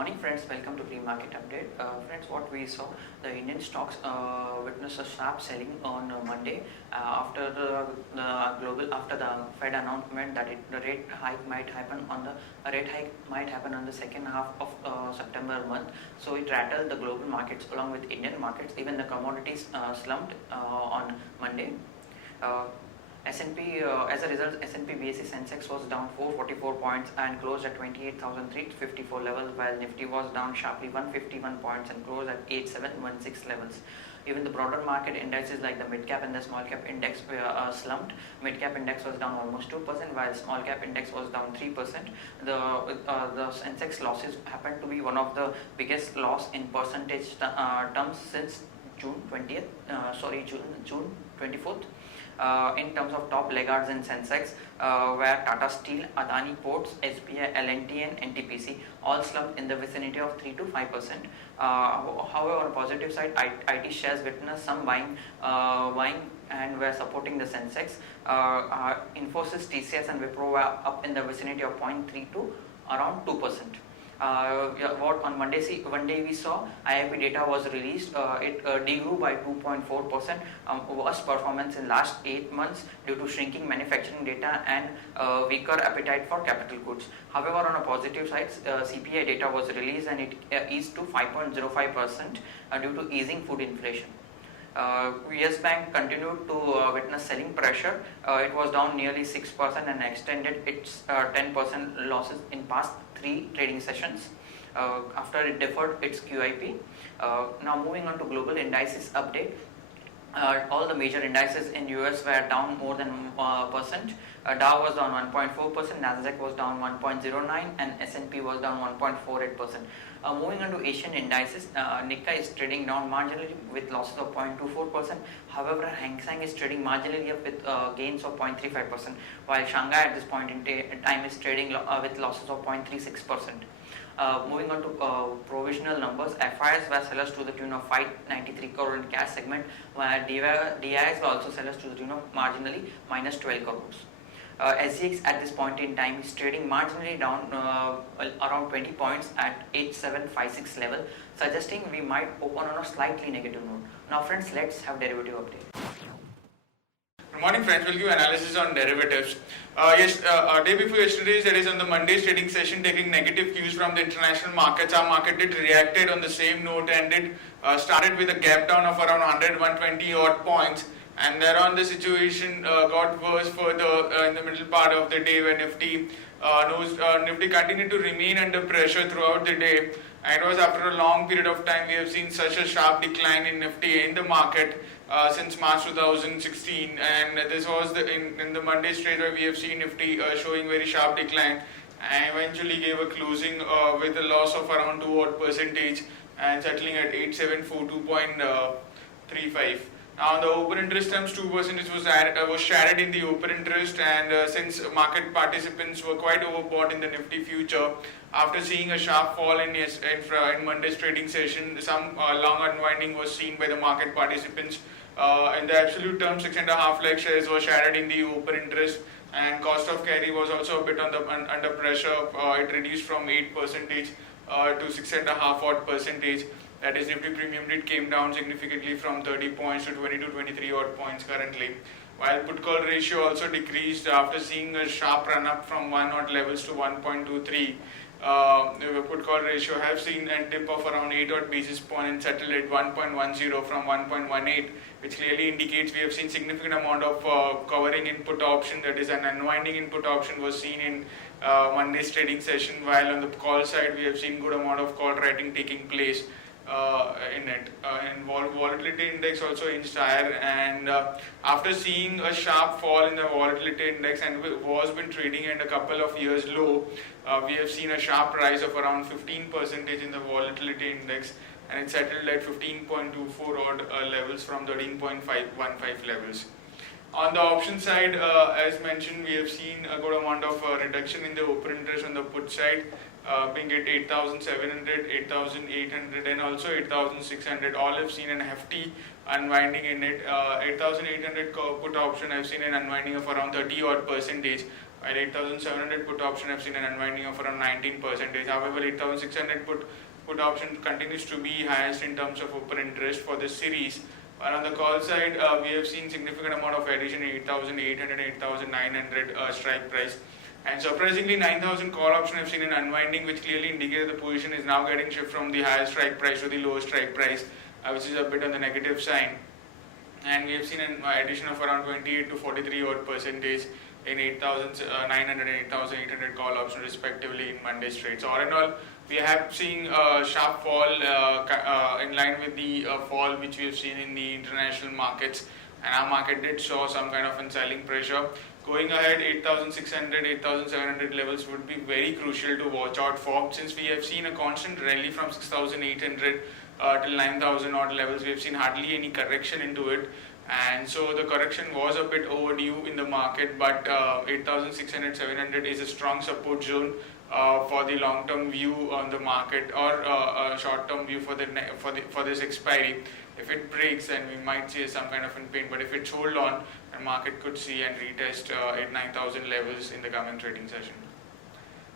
morning friends, welcome to pre-market update. Friends, what we saw, the Indian stocks witnessed a sharp selling on Monday after the Fed announcement that the rate hike might happen on the second half of September month. So it rattled the global markets along with Indian markets. Even the commodities slumped on Monday. As a result, S&P BSE Sensex was down 444 points and closed at 28,354 levels, while Nifty was down sharply 151 points and closed at 8716 levels. Even the broader market indices like the mid-cap and the small-cap index were slumped. Mid-cap index was down almost 2%, while small-cap index was down 3%. The Sensex losses happened to be one of the biggest loss in percentage terms since June 24th. In terms of top laggards in Sensex, where Tata Steel, Adani Ports, SBI, L&T and NTPC all slumped in the vicinity of 3 to 5%. However, on the positive side, IT shares witnessed some buying and were supporting the Sensex. Infosys, TCS and Wipro were up in the vicinity of 0.3 to around 2%. What on Monday we saw IIP data was released. It degrew by 2.4%, worst performance in last 8 months due to shrinking manufacturing data and weaker appetite for capital goods. However, on a positive side, CPI data was released and it eased to 5.05% due to easing food inflation. Yes Bank continued to witness selling pressure. It was down nearly 6% and extended its 10% losses in past 3 trading sessions after it deferred its QIP. Now moving on to global indices update. All the major indices in US were down more than percent. Dow was down 1.4%, Nasdaq was down 1.09% and S&P was down 1.48%. Moving on to Asian indices, Nikkei is trading down marginally with losses of 0.24%. However, Hang Seng is trading marginally up with gains of 0.35%, while Shanghai at this point in time is trading with losses of 0.36%. Moving on to provisional numbers, FIs were sellers to the tune of 593 crore in cash segment, while DIs were also sellers to the tune of marginally minus 12 crores. SGX at this point in time is trading marginally down around 20 points at 8756 level, suggesting we might open on a slightly negative note. Now friends, let's have derivative update. Good morning friends, we'll give analysis on derivatives. Day before yesterday's, that is on the Monday's trading session, taking negative cues from the international markets. Our market did reacted on the same note and it started with a gap down of around 100-120 odd points. And thereon the situation got worse further in the middle part of the day when Nifty continued to remain under pressure throughout the day. And it was after a long period of time we have seen such a sharp decline in Nifty in the market since March 2016. And this was in the Monday's trade where we have seen Nifty showing very sharp decline and eventually gave a closing with a loss of around 2% and settling at 8742.35. Now, the open interest terms, 2% was shared in the open interest, and since market participants were quite overbought in the Nifty future, after seeing a sharp fall in Monday's trading session, some long unwinding was seen by the market participants. In the absolute terms, 6.5 lakh shares were shared in the open interest, and cost of carry was also a bit under pressure. It reduced from 8% to 6.5%. That is, Nifty premium rate came down significantly from 30 points to 23 odd points currently. While put call ratio also decreased after seeing a sharp run up from 1 odd levels to 1.23. The put call ratio have seen a dip of around 8 odd basis point and settled at 1.10 from 1.18, which clearly indicates we have seen significant amount of covering in put option, that is an unwinding in put option was seen in Monday's trading session, while on the call side we have seen good amount of call writing taking place in it. And volatility index also inched higher, and after seeing a sharp fall in the volatility index and was been trading at a couple of years low, we have seen a sharp rise of around 15% in the volatility index, and it settled at 15.24 odd levels from 13.515 levels. On the option side, as mentioned, we have seen a good amount of reduction in the open interest on the put side, being at 8,700, 8,800 and also 8,600. All have seen an hefty unwinding in it. 8,800 put option have seen an unwinding of around 30 odd percentage, While 8,700 put option have seen an unwinding of around 19%. However, 8,600 put option continues to be highest in terms of open interest for this series. But on the call side, we have seen significant amount of addition in 8,800, 8,900 strike price. And surprisingly, 9,000 call option have seen an unwinding, which clearly indicates the position is now getting shift from the higher strike price to the lower strike price, which is a bit on the negative sign. And we have seen an addition of around 28 to 43 odd percentage in 8,900 and 8,800 call option respectively in Monday's trade. So all in all, we have seen a sharp fall in line with the fall which we have seen in the international markets, and our market did show some kind of a selling pressure. Going ahead, 8,600, 8,700 levels would be very crucial to watch out for, since we have seen a constant rally from 6,800 till 9,000 odd levels. We have seen hardly any correction into it, and so the correction was a bit overdue in the market, but 8,600, 700 is a strong support zone for the long-term view on the market, or a short-term view for this expiry. If it breaks, then we might see some kind of in pain, but if it's hold on, the market could see and retest 9,000 levels in the coming trading session.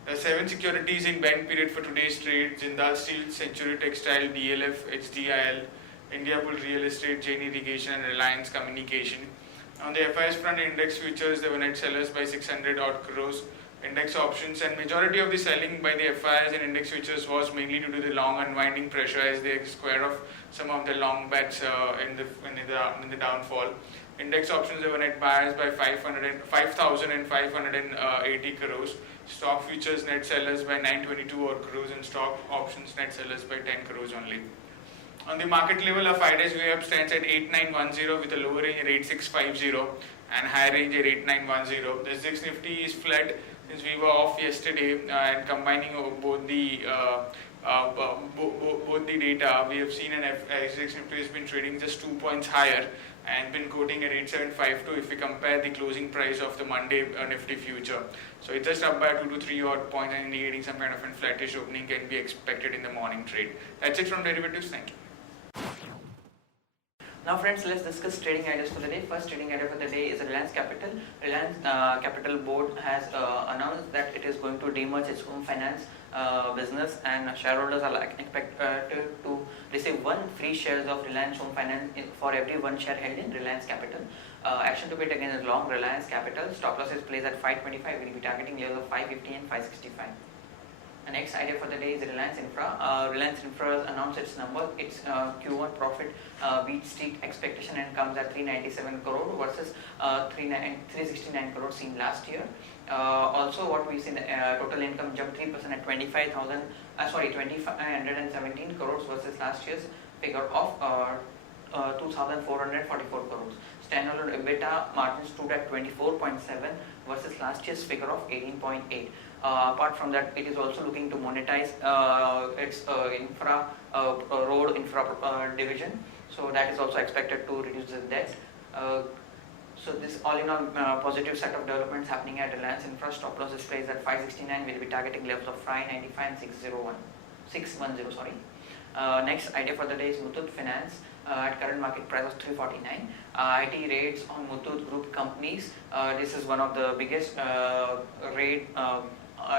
The 7 securities in bend period for today's trade: Jindal Steel, Century Textile, DLF, HDIL, India Bull Real Estate, Jain Irrigation and Reliance Communication. On the FIS front, index futures, they were net sellers by 600 odd crores. Index options, and majority of the selling by the FIs and index futures was mainly due to the long unwinding pressure as they square off some of the long bets in the downfall. Index options, they were net buyers by 5,580 crores. Stock futures net sellers by 922 odd crores, and stock options net sellers by 10 crores only. On the market level, our 5 days way up stands at 8910 with a lower range at 8650 and high range at 8910. The 6 Nifty is flat since we were off yesterday, and combining both the data, we have seen an SGX Nifty has been trading just 2 points higher and been quoting at 8752 if we compare the closing price of the Monday Nifty future. So it's just up by 2 to 3 odd points, and indicating some kind of a flattish opening can be expected in the morning trade. That's it from derivatives. Thank you. Now friends, let's discuss trading ideas for the day. First trading idea for the day is Reliance Capital. Reliance Capital board has announced that it is going to demerge its home finance business, and shareholders are expected to receive 1 free shares of Reliance Home Finance for every 1 share held in Reliance Capital. Action to be taken is long Reliance Capital. Stop loss is placed at 525. We will be targeting levels of 550 and 565. The next idea for the day is Reliance Infra. Reliance Infra has announced its number. Its Q1 profit beats street expectation and comes at 397 crore versus 369 crore seen last year. Also, what we see, the total income jumped 3% at 2,517 crores versus last year's figure of 2,444 crores. Standalone EBITDA margin stood at 24.7 versus last year's figure of 18.8. Apart from that, it is also looking to monetize its road infra division, so that is also expected to reduce the debt. So this all in all positive set of developments happening at Reliance Infra. Stop loss is placed at 569. We'll be targeting levels of 595 and 610. Sorry. Next idea for the day is Muthoot Finance. At current market price of 349. IT raids on Muthoot Group companies. This is one of the biggest raid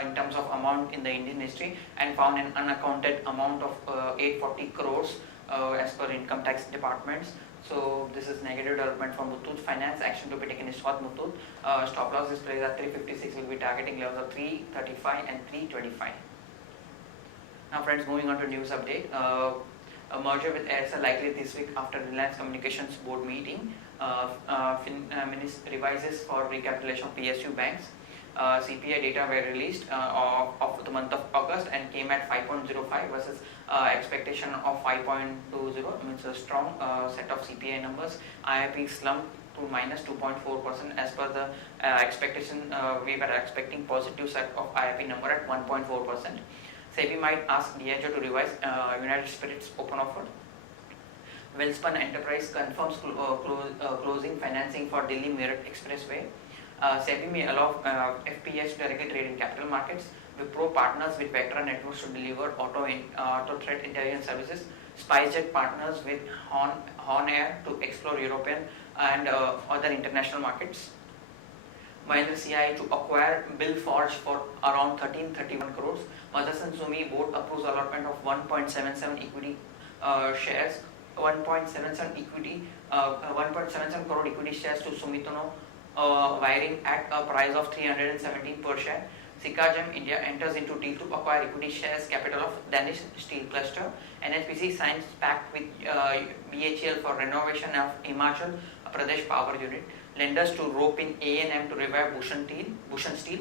in terms of amount in the Indian history, and found an unaccounted amount of 840 crores as per income tax departments. So this is negative development for Muthoot Finance. Action to be taken is short Muthoot. Stop loss is placed at 356. Will be targeting levels of 335 and 325. Now friends, moving on to news update. A merger with Aircel likely this week after Reliance Communications board meeting. Minister revises for recapitalization of PSU banks. CPI data were released of the month of August and came at 5.05 versus expectation of 5.20. Means a strong set of CPI numbers. IIP slumped to minus 2.4% as per the expectation. We were expecting positive set of IIP number at 1.4%. SEBI might ask Diageo to revise United Spirits open offer. Welspun Enterprise confirms closing financing for Delhi Meerut Expressway. SEBI may allow FPS to directly trade in capital markets. Wipro partners with Vectra Networks to deliver auto threat intelligence services. SpiceJet partners with Horn Air to explore European and other international markets. Mahindra CI to acquire Bill Forge for around 1331 crores. Motherson Sumi board approves allotment of 1.77 equity shares, 1.77 crore equity shares to Sumitomo Wiring at a price of 317 per share. Sikagem India enters into deal to acquire equity shares capital of Danish Steel Cluster. NHPC signs pact with BHEL for renovation of Himachal Pradesh Power Unit. Lenders to rope in A&M to revive Bhushan Steel.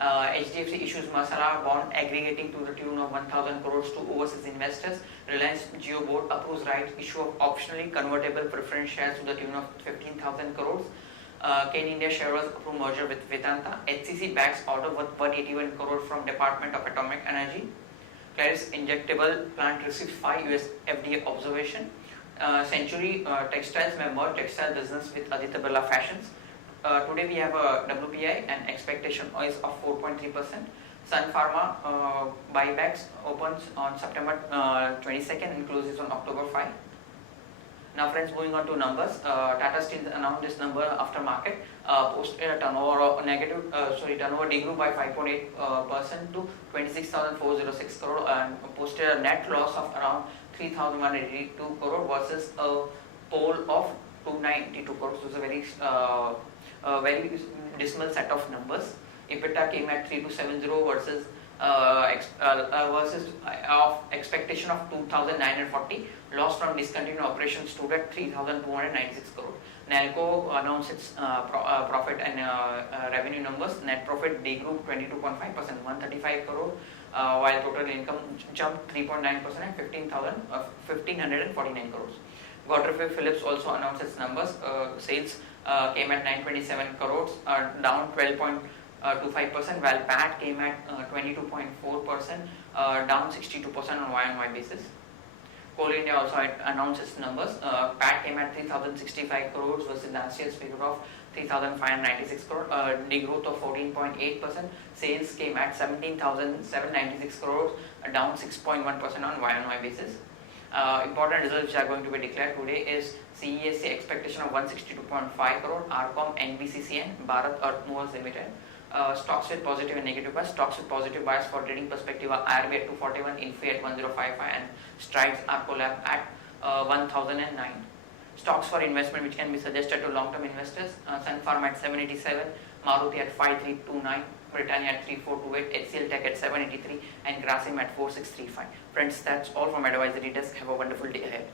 HDFC issues Masala bond aggregating to the tune of 1,000 crores to overseas investors. Reliance Jio board approves right issue of optionally convertible preference shares to the tune of 15,000 crores. Kane India shareholders approve merger with Vedanta. HCC backs order worth 181 crore from Department of Atomic Energy. Claris injectable plant receives 5 US FDA observation. Century Textiles may merge textile business with Aditya Birla Fashions. Today we have a WPI and expectation is of 4.3%. Sun Pharma buybacks opens on September 22nd and closes on October 5. Now friends, moving on to numbers, Tata Steel announced this number after market, posted a turnover turnover degrew by 5.8% to 26,406 crore and posted a net loss of around 3,182 crore versus a poll of 292 crore. So it's a very dismal set of numbers. EBITDA came at 3270 versus of expectation of 2,940. Loss from discontinued operations stood at 3,296 crore. Nalco announced its profit and revenue numbers. Net profit degrew 22.5%, 135 crore, while total income jumped 3.9% at 1,549 crores. Godfrey Phillips also announced its numbers. Sales came at 927 crores, down 12.25%, while PAT came at 22.4%, down 62% on Y-on-Y basis. Coal India also announced its numbers. PAT came at 3,065 crores versus last year's figure of 3,596 crores, degrowth of 14.8%. Sales came at 17,796 crores, down 6.1% on Y-on-Y basis. Important results which are going to be declared today is CESC expectation of 162.5 crore, RCOM, NBCCN, Bharat Earth Movers Limited. Stocks with positive and negative bias. Stocks with positive bias for trading perspective are IRB at 241, Infi at 1055 and Strides Arcolab at 1009. Stocks for investment which can be suggested to long-term investors, Sun Pharma at 787, Maruti at 5329, Britannia at 3428, HCL Tech at 783 and Grasim at 4635. Friends, that's all from Advisory Desk. Have a wonderful day ahead.